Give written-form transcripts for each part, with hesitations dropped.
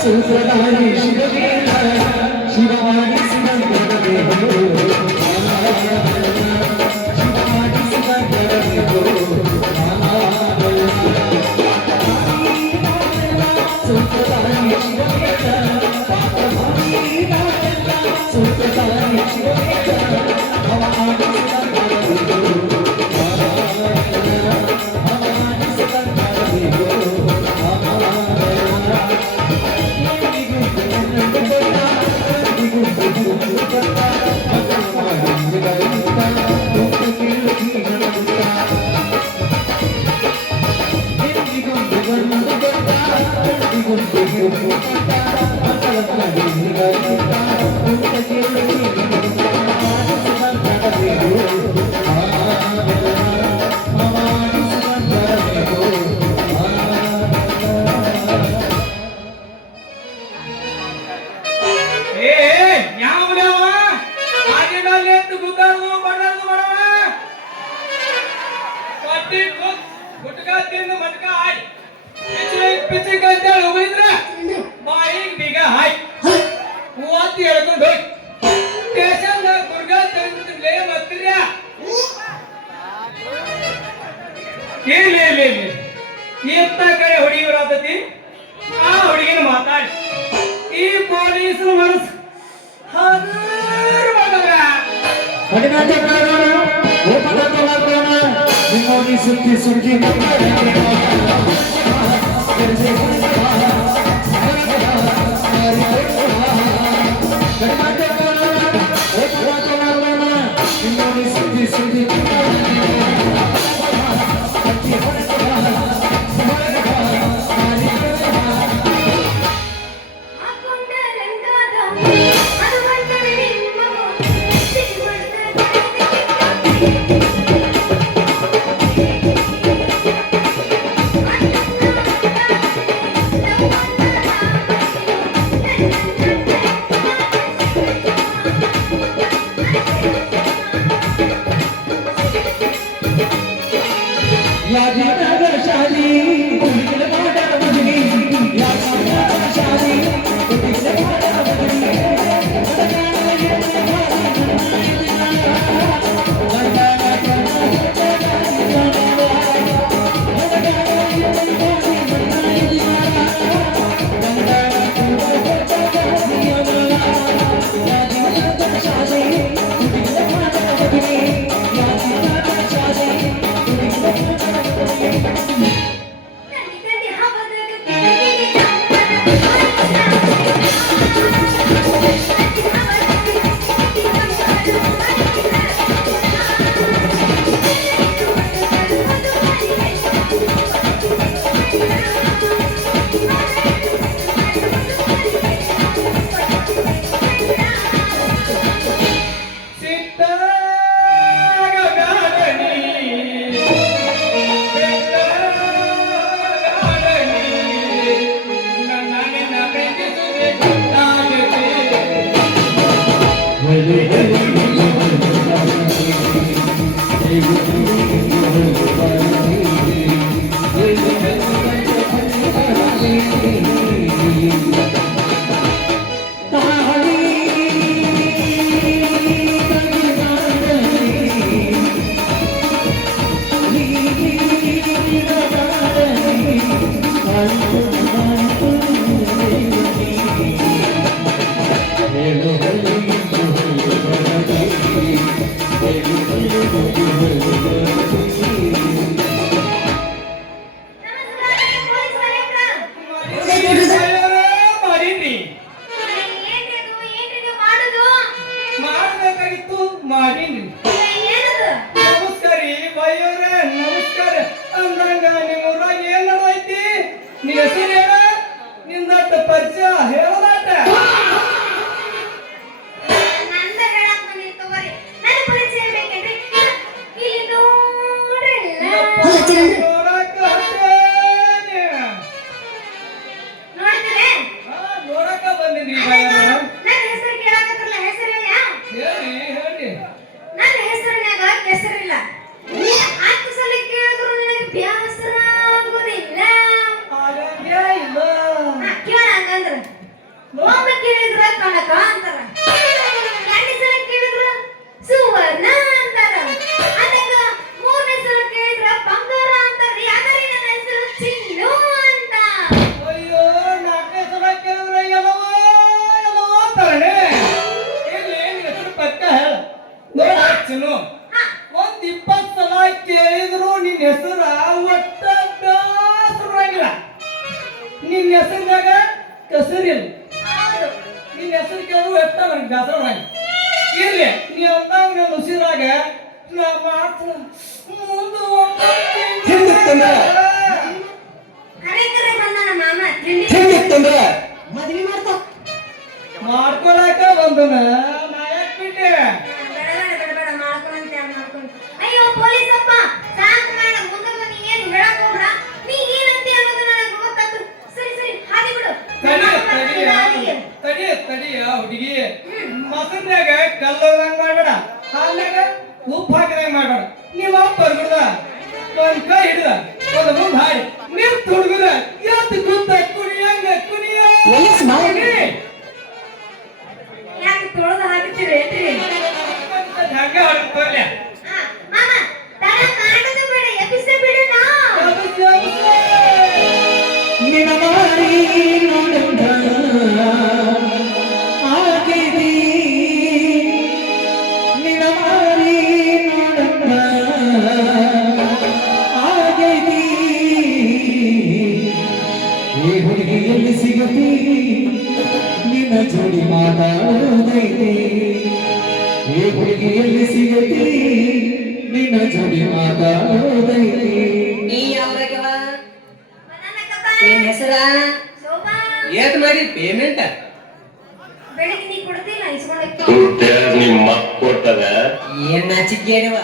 ಸೂತ್ರಧಾರಿ ಶಿವವೇದ ಶಿವವಾಗಿ ಎಂತ ಕಡೆ ಹುಡುಗಿಯರಾದತಿ ಆ ಹುಡುಗಿನ ಮಾತಾಡಿ ಈ ಪೊಲೀಸರು ಮನಸ್ಸು ಸುದ್ದಿ ಸುದ್ದಿ ಸುದ್ದಿ ಸುದ್ದಿ ಕೇಳಿದ್ರ ಕನಕ ಅಂತಾರ, ಎರಡನೇ ಸಲ ಕೇಳಿದ್ರ ಸುವರ್ಣ ಅಂತಾರ, ಅದಕ್ಕ ಮೂರನೇ ಸಲ ಕೇಳಿದ್ರ ಬಂಗಾರ ಅಂತಾರ್ರಿ. ಅದರಿ ನನ್ನ ಹೆಸರು ಚಿನ್ನು ಅಂತ. ಅಯ್ಯೋ ನಾಲ್ಕನೇ ಸಲ ಕೇಳಿದ್ರೆ ಎಲ್ಲವೋ ಅಂತಾರನೆ. ಇಲ್ಲಿ ನಿನ್ನ ಹೆಸರು ಪಕ್ಕ ಹೇಳ ನೋಡ ಚಿನ್ನು. ಒಂದ್ 20 ಸಲ ಕೇಳಿದ್ರು ನಿನ್ನ ಹೆಸರ ಒಟ್ಟ ಬೇಸರಾಗಿಲ್ಲ. ನಿನ್ನ ಹೆಸರಿನಾಗ ಕಸರಿಲ್ಲ. ಹೌದು. ನಿನ್ನ ಹೆಸರು ಕೇಳಿದ್ರು ಎಷ್ಟ ನನಗೆ ಬೇಸರಾಗಿ ಇರ್ಲಿ. ನೀ ಅಂದಾಗ ನನ್ನ ಉಸಿರಾಗ ನಾ ಮಾತ್ರ ಕರೆ ಬಂದಾನ ಮಾಮ ತಿಂಡಿ ಮದ್ವಿ ಮಾಡ್ಕೊ. ಮಾಡ್ಕೊಳಕ ಬಂದನ ನಾ ಯಾಕೆ ಬಿಟ್ಟೆ? ಬೇಡ ಮಾಡ್ಕೊಂತ ಅಯ್ಯೋ ಪೊಲೀಸಪ್ಪ ಸಾಕು ಮಾಡ. ಮುಂದೆ ನೀ ಏನು ಹೇಳಕ್ ಹೋಗ್ಬೇಡ. ನೀ ಏನಂತೆ ಅನ್ನೋದು ನನಗೆ ಗೊತ್ತಾಯ್ತು. ಸರಿ ಸರಿ ಹಾಗೆ ಬಿಡು. ತಡಿಯ ಹುಡುಗಿ. ಮೊಸರಿನಾಗ ಕಲ್ಲೋದಂಗ ಮಾಡ್ಬೇಡ, ಹಾಲ್ನಾಗ ಉಪ್ಪು ಹಾಕಿದಂಗ ಮಾಡ್ಬೇಡ. ನೀವ್ ಅಪ್ಪ ಬರ್ಬಿಡ್ದ ಒಂದ್ ಕೈ ಹಿಡ್ದ ಒಂದ್ ಮುಂದ್ ಹಾಡಿ ನೀವ್ ತುಡ್ಗುದ ಎತ್ ಗುದ್ದ ಕುಣಿಯಂಗ ಕುಣಿಯ. ಯಾಕೆ ತೊಳೆದು ಹಾಕ್ತೀರೇನ್ರಿ? ಹಂಗ ಹೊಡ್ಕೊಳ್ಯ. ಮಾಮ ತಡ ಮಾಡೋದು ಬೇಡ, ಎಬ್ಬಿಸ ಬಿಡೋಣ. ನಿನ್ನ ಮಾರಿ ನೋಡುತ್ತ ಆಗಿದಿ, ನಿನ್ನ ಮಾರಿ ನೋಡುತ್ತ ಆಗಿದಿ. ಈ ಹುಡುಗಿ ಎಲ್ಲಿ ಸಿಗತಿ, ನಿನ್ನ ಜೋಡಿ ಮಾತಾಡೋದೈತಿ. ಈ ಹುಡುಗಿ ಎಲ್ಲಿ ಸಿಗತಿ, ನಿನ್ನ ಜೋಡಿ ಮಾತಾಡೋದೈತಿ. ನೀ ಯಾವ್ರಾಗವ? ಬನಾನಕ್ಕಪ್ಪ. ನಿನ್ ಹೆಸರ ಶೋಭಾ. ಏಟ್ ಮಾಡಿ ಪೇಮೆಂಟ್? ಬೆಳಿಗ್ಗೆ ನೀ ಕೊಡ್ತಿಲ್ಲ ಇಸ್ಕೊಂಡೋಗ್ತು. ದುಡ್ಡು ನಿಮ್ಮ ಕೊಡ್ತದ. ಏನ್ ನಾಚಿಕೇನವ?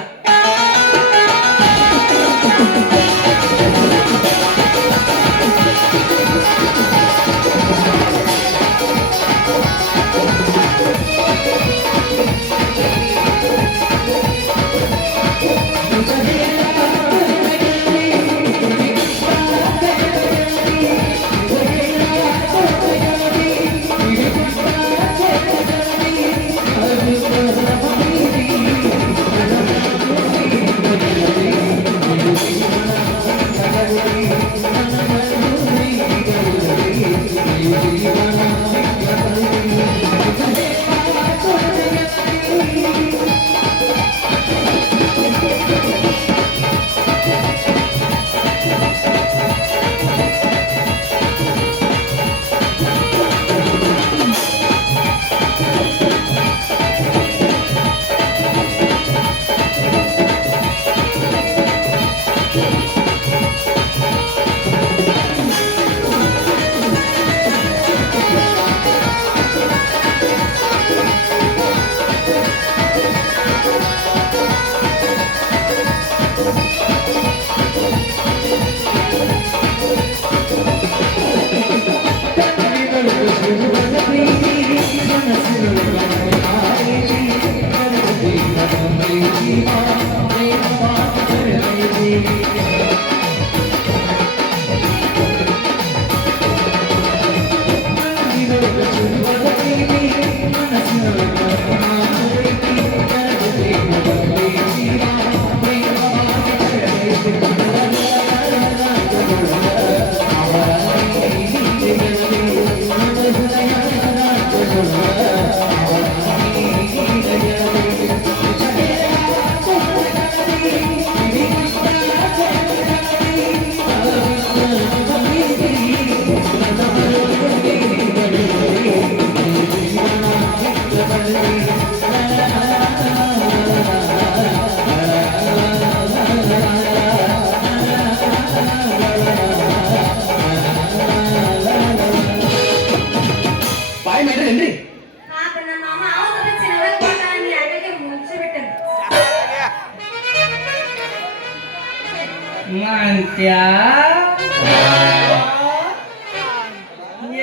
ಮಂತ್ಯ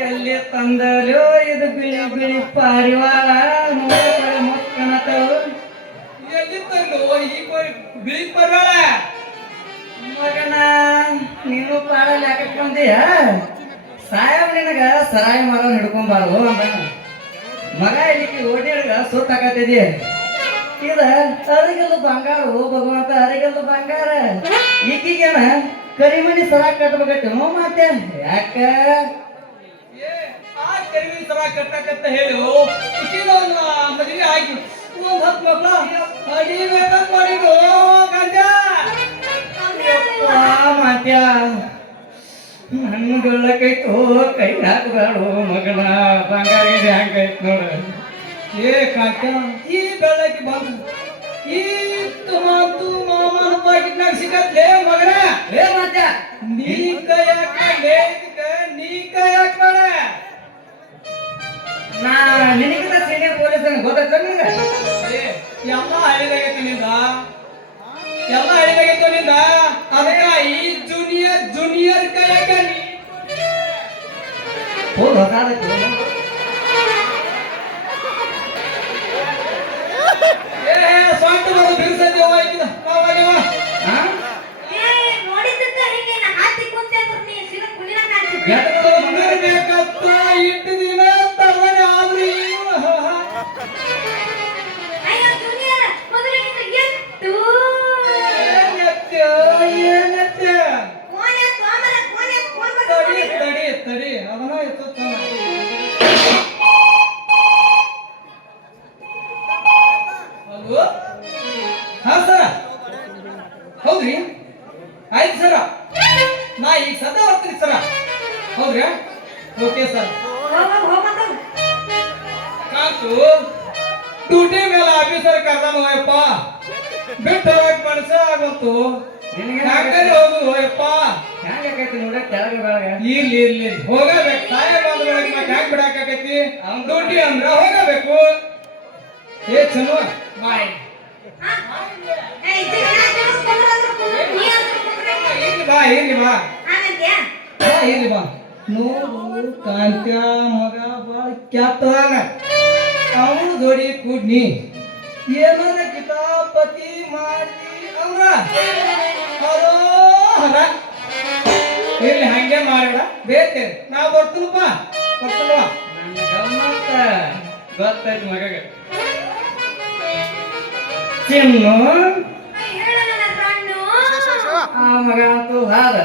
ಎಲ್ಲಿ ತಂದಲು ಇದು ಬಿಳಿ ಬಿಳಿ ಪಾರಿವಾಳ ನೋಡ್ತಾರೆ ಮಕ್ಕನತವು ಎಲ್ಲಿ ತಂದು ಈ ಬಿಳಿ ಪಾರಿವಾಳ ಮಗನ ನೀನು ಪಾಡಲ್ಲಿ ಯಾಕೆ ಬಂದೀಯ ಸಾಯಬ್ ನಿನಗ ಸರಾಯಿ ಮಾಡ ಹಿಡ್ಕೊಂಬಾರ್ದು ಅಂದ ಮಗ ಇಲ್ಲಿಕ್ಕೆ ಓಡಿಯಾಡ್ಗ ಸುತ್ತಾಕತ್ತಿದಿ ಇದ ಅರಿಗಲ್ಲು ಬಂಗಾರ ಓ ಭಗವಂತ ಅರಿಗಲ್ಲು ಬಂಗಾರ ಈಗೀಗೇನ ಕರಿಮಣಿ ಸರ ಕಟ್ಬೇಕತ್ತೇನೋ ಮತ್ತೆ ಯಾಕ ಆ ಕರಿಮಣಿ ಸರ ಕಟ್ಟಕತ್ತ ಹೇಳು ಈಗೀಗ ಒಂದು ಮದುವೆ ಆಗಿ ಒಂದ್ 10 ಮಕ್ಳು ಅಡಿಬೇಕಂತ ಮಾಡಿದ್ರು ಗಂಜ ಮಾತ್ಯ ನನ್ನ ಬೆಳ್ಳಕೈತು ಕೈ ಹಾಕಬೇಡು ಮಗನ ಬಂಗಾರ ಹ್ಯಾಂಗೈತ್ ನೋಡ ಏ ಕಾಕ ಈ ಬೆಳ್ಳಕ್ಕೆ ಬಂದು ಈ ತುಮಾಂತು ಮಾಮನ ಪಾಕಿಟ್ನಾಗ ಸಿಗತ್ಲೇ ಮಗನ ಏ ಮಾತ್ಯ ನೀ ಕೈ ಹಾಕಲೇ ನೀ ಕೈ ಹಾಕ್ಬೇಡ ನಾ ನಿನಗಿಂತ ಸೀನಿಯರ್ ಪೊಲೀಸ್ ಗೊತ್ತಾಯ್ತ ನಿನಗ ಎಲ್ಲ ಹಳಿದಾಗೈತೆ ನಿಂದ ಎಲ್ಲ ಹಳಿದಾಗೈತೆ ನಿಂದ ಅದಕ್ಕ ಈ ಜೂನಿಯರ್ ಕೈಯಾಗ ಹೋದ ಸ್ವಂತ ಬರೋದು ಬಿರ್ಸಂದೇವ ಆಯ್ತಿದ ನೋಡಿದ್ದಕ್ಕ ಹಿಂಗೆ ನಾ ಹಾಕಿ ಕುಂತೆ ನೀ ಸಿಗ ಕುಲಿನ ಕಾಣ್ತಿದ್ದೆ ಬೇಕತ್ತ ಇಟ್ಟು ದಿನ ತವನೆ ಆದ್ರಿ ಅಯ್ಯೋ ಜೂನಿಯರ್ ಮೊದಲಿನಿಂದ ಎತ್ತು ಏನತ್ತೆ ಫೋನ್ ಎತ್ತು ಆಮೇಲೆ ಫೋನ್ ತಡಿ ಅದನ್ನ ಎತ್ತ ಹಲೋ ಹಾ ಸರ ಹೌದ್ರಿ ಆಯ್ತು ಸರ ನಾ ಈಗ ಸದಾ ಬರ್ತೀನಿ ಸರ ಹೌದ್ರಿ ಓಕೆ ಸರ್ ಕಾಂತು ಡ್ಯೂಟಿ ಮೇಲೆ ಆಫೀಸರ್ ಕರ್ದಾನ ಹೋಯಪ್ಪ ಬಿಟ್ಟು ಹೋಗಕ್ ಮನಸ್ಸ ಆಗಂತು ಹೋಗುದು ಹೋಯಪ್ಪ ಹೆಂಗಾಕೈತಿ ನೋಡಕ್ ಕೆಳಗೆ ಬೆಳಗ ಇರ್ಲಿ ಹೋಗಬೇಕು ತಾಯ ಬಂದ ಬೆಳಗ್ಗೆ ಮತ್ತೆ ಹ್ಯಾಂಗ್ ಬಿಡಾಕೈತಿ ಅವ್ನ ಡ್ಯೂಟಿ ಅಂದ್ರ ಹೋಗಬೇಕು ಏ ಚಲೋ ಬಾಯ್ ಇರ್ಲಿ ಬಾ ನೋಡು ಕಾಂತ್ಯ ಮಗ ಬಾಳ ಕ್ಯಾಪ್ತಾನ ಅವನು ಜೋಡಿ ಕೂಡ್ನಿ ಏನಾರ ಕಿತಾಪತಿ ಮಾಡಿ ಅಂದ್ರ ಹರ ಇಲ್ಲಿ ಹಂಗೆ ಮಾಡ ಬೇಕೆ ನಾ ಬರ್ತನಪ್ಪ ನನ್ನ ಗಮ್ಮತ್ತ ಗೊತ್ತಾಯ್ತು ಮಗಗೆ ಚಿನ್ನು ಆ ಮಗ ಅಂತೂ ಹಾದ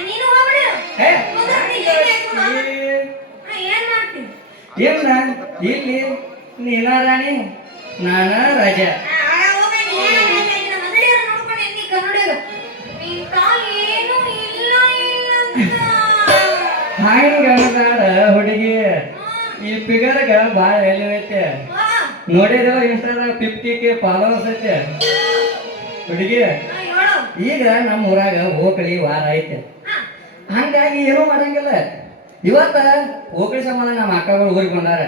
ನೀನು ಹೋಗ್ಬಿಡು ಏ ಏನ್ ಮಾಡ್ತೀನಿ ಏನ ಇಲ್ಲಿ ನೀನ ರಾಣಿ ನಾನ ರಾಜ ಹಂಗ ಅನ್ಬೇಡ ಹುಡುಗಿ ಈ ಫಿಗರ್ಗ ಭಾಳ ವ್ಯಾಲ್ಯೂ ಐತೆ ನೋಡಿದ್ರ ಇನ್ಸ್ಟಾದಾಗ 50K ಫಾಲೋವರ್ಸ್ ಐತೆ ಹುಡುಗಿ ಈಗ ನಮ್ಮ ಊರಾಗ ಹೋಕಳಿ ವಾರ ಐತೆ ಹಂಗಾಗಿ ಏನೂ ಮಾಡಂಗಿಲ್ಲ ಇವತ್ತ ಹೋಕಳಿ ಸಂಬಂಧ ನಮ್ಮ ಅಕ್ಕಗಳು ಊರಿಗೆ ಬಂದಾರ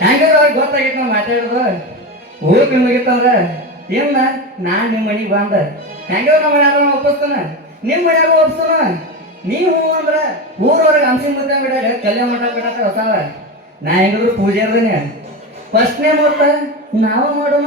ಹೆಂಗಾರ ಅವ್ರಿಗೆ ಗೊತ್ತಾಗೈತೆ ನಾವು ಮಾತಾಡೋದು ಹೋಗಿ ಮುಗಿತಂದ್ರ ಏನ ನಾನ್ ನಿಮ್ಮ ಮನೆಗೆ ಬಂದ ಹೆಂಗಾರ ನಮ್ಮ ಮನ್ಯಾಗ ಒಪ್ಪಿಸ್ತಾನ ನಿಮ್ಮ ಮನ್ಯಾಗ ಒಪ್ಪಿಸ್ತಾನ ನೀವು ಅಂದ್ರ ಊರವ್ರಿಗೆ ಅಂಶ ಮುದ್ದೆ ಬಿಡಾಗ ಕಲ್ಯಾಣ ಮಠ ಬಿಡಾಕ ಹೊಸಾವ ನಾ ಹೆಂಗಿದ್ರು ಪೂಜೆ ಇರ್ದೇನೆ ಫಸ್ಟ್ನೇ ಮುಹೂರ್ತ ನಾವ ಮಾಡೋಣ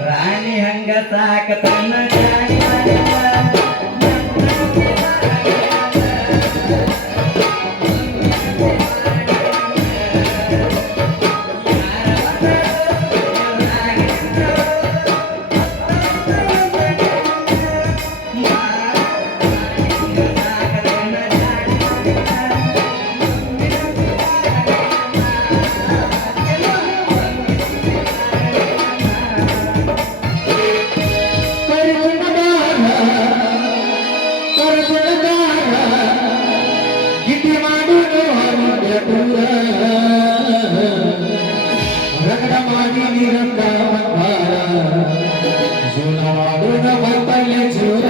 ರಾಣಿ ಹಂಗ ಸಾಕತನ ಗಿಟ್ಟಿ ಮಾಡುವುದು ಆರೋಗ್ಯ ದೂರ ರಗಡ ಮಾಡಿ ನಿರಂಗ ಬಂಗಾರ ಜೀವನ ಮಾಡುವ ಮಕ್ಕಳ ಜೋರ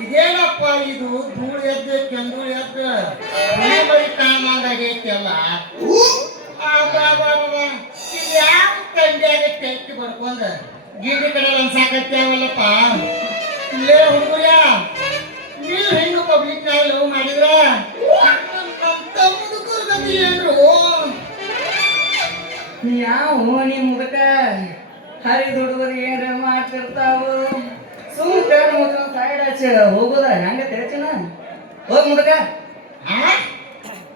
ಇದೇನಪ್ಪ ಇದು ಧೂಳು ಎದ್ದು ಕೆಂದೂಳು ಎದ್ದು ಮನೆ ಬಳಿ ಕಾಣಂಗಾಗೈತಿ ಅಲ್ಲ ಇದು ಯಾವ ತಂಡ್ಯಾಗ ತೆಕ್ಕಿ ಬರ್ಕೊಂಡ ಗಿಂಡಿ ಕಡೆ ಅನ್ಸಾಕತ್ಯಾವಲ್ಲಪ್ಪ ಇಲ್ಲೇ ಹುಡುಗರ್ಯ ನೀವು ಹೆಣ್ಣು ಪಬ್ಲಿಕ್ ನಾಗ ಲವ್ ಮಾಡಿದ್ರ ನಮ್ಮ ಮುದುಕರ ಗತಿ ಏನ್ರು ಯಾವ ನೀ ಮುದಕ ಹರಿದ ಹುಡುಗರು ಏನ್ರ ಮಾಡ್ತಿರ್ತಾವು ಸುಮ್ ಕಣ್ಣು ಮುಚ್ಕೊಂಡು ಸೈಡ್ ಹಚ್ಚಿ ಹೋಗುದ ಹೆಂಗ ತಿಳಿಸಿನ ಹೋಗ್ ಮುದಕ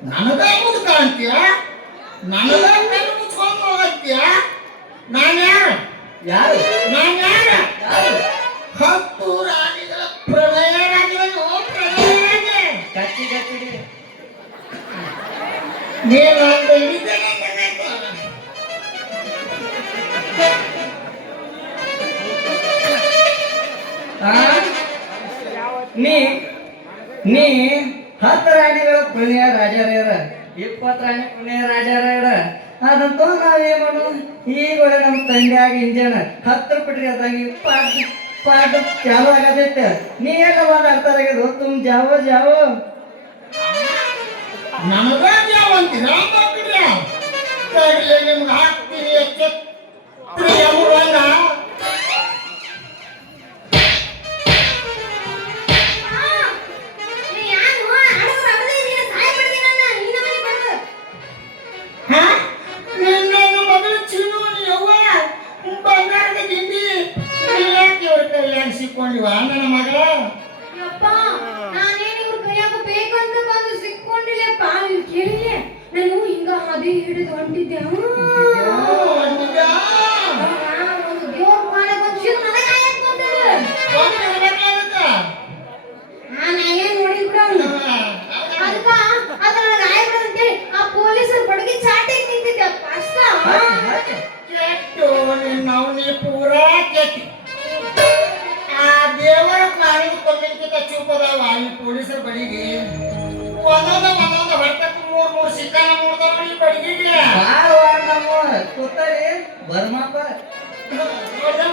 ನನಗ ಮುದುಕ ಅಂತೀಯ ನನಗ ಕಣ್ಣು ಮುಚ್ಕೊಂಡು ಹೋಗತ್ತೀಯ ನಾನು ಯಾರು ಯಾರು ನಾನು ಯಾರು ಯಾರು ಹತ್ತು ರಾಣಿಗಳ ಪ್ರಳಯ ರಾಜ್ಯವನ್ನು ಪ್ರಳಯ ರಾಜ್ಯ ಕಚ್ಚಿ ಕಚ್ಚಿಡಿ ನೀನು ಅಂತ ಹಿಡಿದೇನೆ ಆ? ನೀ ನೀ 10 ರಾಣಿಗಳ ಪುಣ್ಯ ರಾಜರೇರ 20 ರಾಣಿ ಪುಣ್ಯ ರಾಜರೇರ ಅದಂತೂ ನಾವೇನ್ ಮಾಡೋದು ಈಗ ನಮ್ಮ ತಂಡ್ಯಾಗ ಇಂಜನ್ 10 ಬಿಟ್ರಿ ಅದಂಗೆ ಪಾಠ ಚಾಲು ಆಗತೈತೆ ನೀ ಎಲ್ಲ ಮಾತಾಡ್ತಾರಾಗಿದ್ದು ತುಮ್ ಜಾವೋ ಜಾವೋ ನನಗ ಯಾವ ಅಂತೀರ ಮಕ್ಕಳ್ರ ತಡಿಲೆ ನಿಮ್ಗೆ ಹಾಕ್ತೀನಿ ಎಚ್ಚತ್ರ ಯಮುರನ್ನ ನಿನ್ನ ಮಗಳು ಚಿನ್ನು ಯವ್ವ ಬಂಗಾರದ ಗಿಂಡಿ ಯಾಕೆ ಇವ್ರ ಕೈಯಾಗ ಸಿಕ್ಕೊಂಡಿವ ನನ್ನ ಮಗಳ ಯಪ್ಪ ನಾನೇನು ಇವ್ರ ಕೈಯಾಗ ಬೇಕಂತ ಬಂದು ಸಿಕ್ಕೊಂಡಿಲ್ಲಪ್ಪ ಇವ್ರು ಕೇಳಿಲ್ಲ ನಾನು ಹಿಂಗ ಹಾದಿ ಹಿಡಿದು ಹೊಂಟಿದ್ದೆ ಒಂದು ದೇವ್ರ ಮಾಡಕ್ ಒಂದು ಶಿವ್ ನನಗೆ ಕಾಯಕ್ ಬಂದದ ನಾ ಏನ್ ನೋಡಿ ಬಿಡ ಅದಕ್ಕ ಅದ ನನಗೆ ಆಯ್ಬಿಡ ಅಂತೇಳಿ ಆ ಪೊಲೀಸರು ಬಡಗಿ ಚಾಟಿಗೆ ನಿಂತಿದ್ದೆ ಅಷ್ಟ ಕೆಟ್ಟು ನಿನ್ನವ್ ನೀ ಪೂರಾ ಕೆಟ್ಟಿ ಆ ದೇವರ ಪ್ರಾಣಿ ಕೊಲ್ಲಿಕ್ಕಿಂತ ಚೂಪದವ ಈ ಪೊಲೀಸರ ಬಡಿಗೆ ಒಂದೊಂದು ಹೊಟ್ಟಕ್ಕೆ ಮೂರ್ ಸಿಕ್ಕನ ಮೂರ್ದವ ಈ ಬಡಿಗೆಗೆ ನಮ್ಮ ಕೂತರಿ ಬರ್ಮಪ್ಪ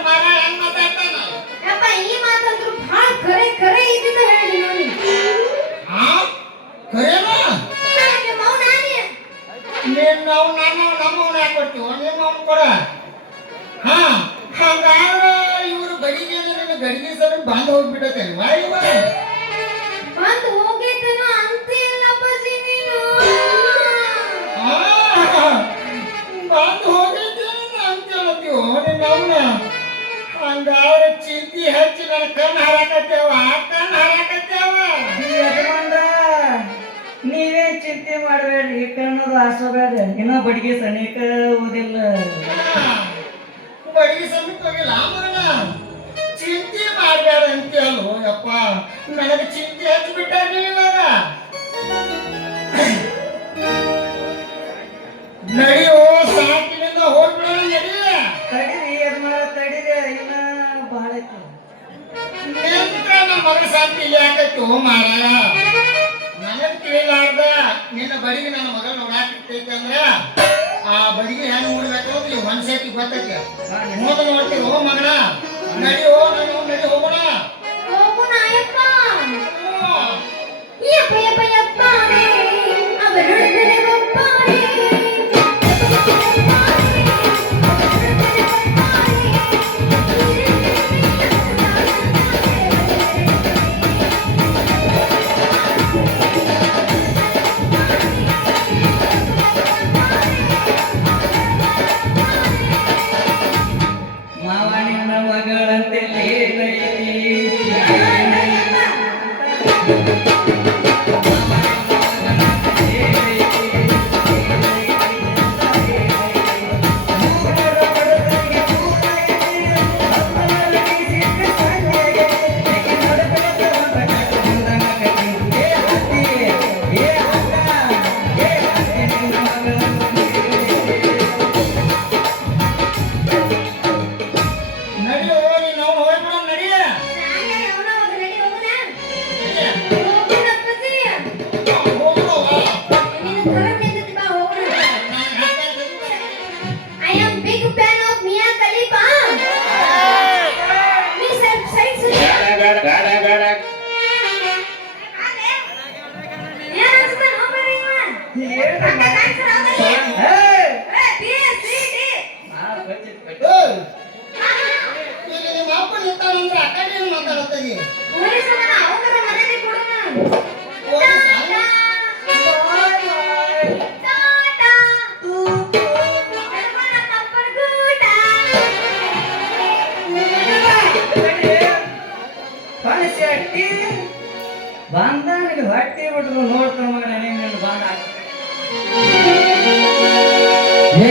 ಮಗ ಹೆಂಗ್ ಮಾತಾಡ್ತಾನ ಯಪ್ಪ ಈ ಮಾತಂದ್ರು ಭಾಳ ಖರೆ ಖರೆ ಇದ್ದಿದ್ದ ಹೇಳಿ ನೋಡಿ ಆ ಖರೇನಾ ನಿಮ್ಮ ಅವ್ವ ನಾನೇ ನಿನ್ನವ್ ನಮ್ಮವ್ನ ಯಾಕೆ ಕೊಡ್ತೀವ ನಿನ್ನವ್ನ ಕೊಡ ಹಾ ಹಂಗಾದ್ರೆ ಇವ್ರು ಗಡಿಗೆ ನಿನ್ನ ಗಡಿಗೆ ಸರ್ ಬಂದ್ ಹೋಗ್ಬಿಟ್ಟೈತಲ್ವಾ ಇವ ಬಂದು ಹೋಗಿದ್ದೇನೋ ಅಂತೀಯಲ್ಲಪ್ಪಾಜಿ ನೀನು ಬಂದ್ ಹೋಗಿದ್ದೇನೆ ಅಂತ ಹೇಳ್ತೀವೋ ನಿನ್ನವ್ನ ಹಂಗಾದ್ರೆ ಚಿಂತಿ ಹಚ್ಚಿ ನನ್ನ ಕಣ್ಣು ಹಾರಾಕತ್ತೇವ ಯಜಮಾನ್ರ ನೀವೇ ಚಿಂತೆ ಮಾಡಬೇಡ್ರಿ ಕಣ್ಣದು ಆಸೋಬೇಡ್ರಿ ಇನ್ನ ಬಡಿಗೆ ಸನಿಕ ಓದಿಲ್ಲ ಬಡಿಗೆ ಸಮೀಪ ಹೋಗಿಲ್ಲ ಮಗನ ಚಿಂತೆ ಮಾಡ್ಬೇಡ ಅಂತ ಹೇಳು ಯಪ್ಪ ನನಗೆ ಚಿಂತೆ ಹಚ್ಚಿ ಬಿಟ್ಟಾರ್ರಿ ಇವಾಗ ನಡಿಯೋ ಸಾಕಿನಿಂದ ಹೋಗ್ಬಿಡೋಣ ನಡಿ ತಡೀರಿ ಯಜಮಾನ ತಡೀರಿ ಇನ್ನ ಭಾಳ ಐತಿ ನಿಂತ ನಮ್ಮ ಮಗ ಶಾಂತಿ ಯಾಕೈತಿ ಹೋ ಮಾರಾಯ ನನಗ್ ತಿಳಿಲಾರ್ದ ನಿನ್ನ ಬಡಿಗೆ ನನ್ನ ಮಗ ನೋಡಾಕತ್ತೈತೆ ಅಂದ್ರ ಆ ಬಡಿಗೆ ಹೆಂಗ್ ನೋಡ್ಬೇಕು ಅಂತ ಈ ಮನ್ಸೈತಿ ಗೊತ್ತೈತಿ ನೋಡ ನೋಡ್ತೀವಿ ಹೋ ಮಗನ ನಡಿ ಹೋ ನಡಿ ಹೋಗೋಣ ಹೋಗು ನಾಯಪ್ಪ ಹ್ಞೂ. ಯಪ್ಪ ಯಪ್ಪ ಯಪ್ಪ ನಿನ್ನ ಕರಡ್ ನಿಂತೈತಿ ಬಾ ಹೋಗೋಣ. I am big fan of Mia Khalifa. ನೀ ಸ್ವಲ್ಪ ಸೈಡ್ ಸುರಿ. ಏನ್ ಅನ್ಸ್ತಾನ ಹೋಗ್ಬೇಡಿ ಇವ. ಅಕ್ಕ dancer ಆಗೋದಿಲ್ಲ. BSCD. ಈಗ ನಿಮ್ಮ ಅಪ್ಪ ನಿಂತಾನಂದ್ರೆ ಆ ಕಡೆ ಏನು ಮಾತಾಡತ್ತೀರಿ? ಪೊಲೀಸರನ್ನ ಅವಕರ ಮನೆಗೆ ಕೊಡೋಣ. ಪೊಲೀಸ? ಟಾಟಾ. ನಮ್ಮ ಅಪ್ಪನ ಗೂಟ. ಪಣಶೆಟ್ಟಿ ಬಂದಾನಿಗೆ ಹೊಟ್ಟಿ ಬಿಟ್ರು ನೋಡ್ತಾರ ಮಗನ ಹೆಂಗ್ ಬಾಂಧ ಏ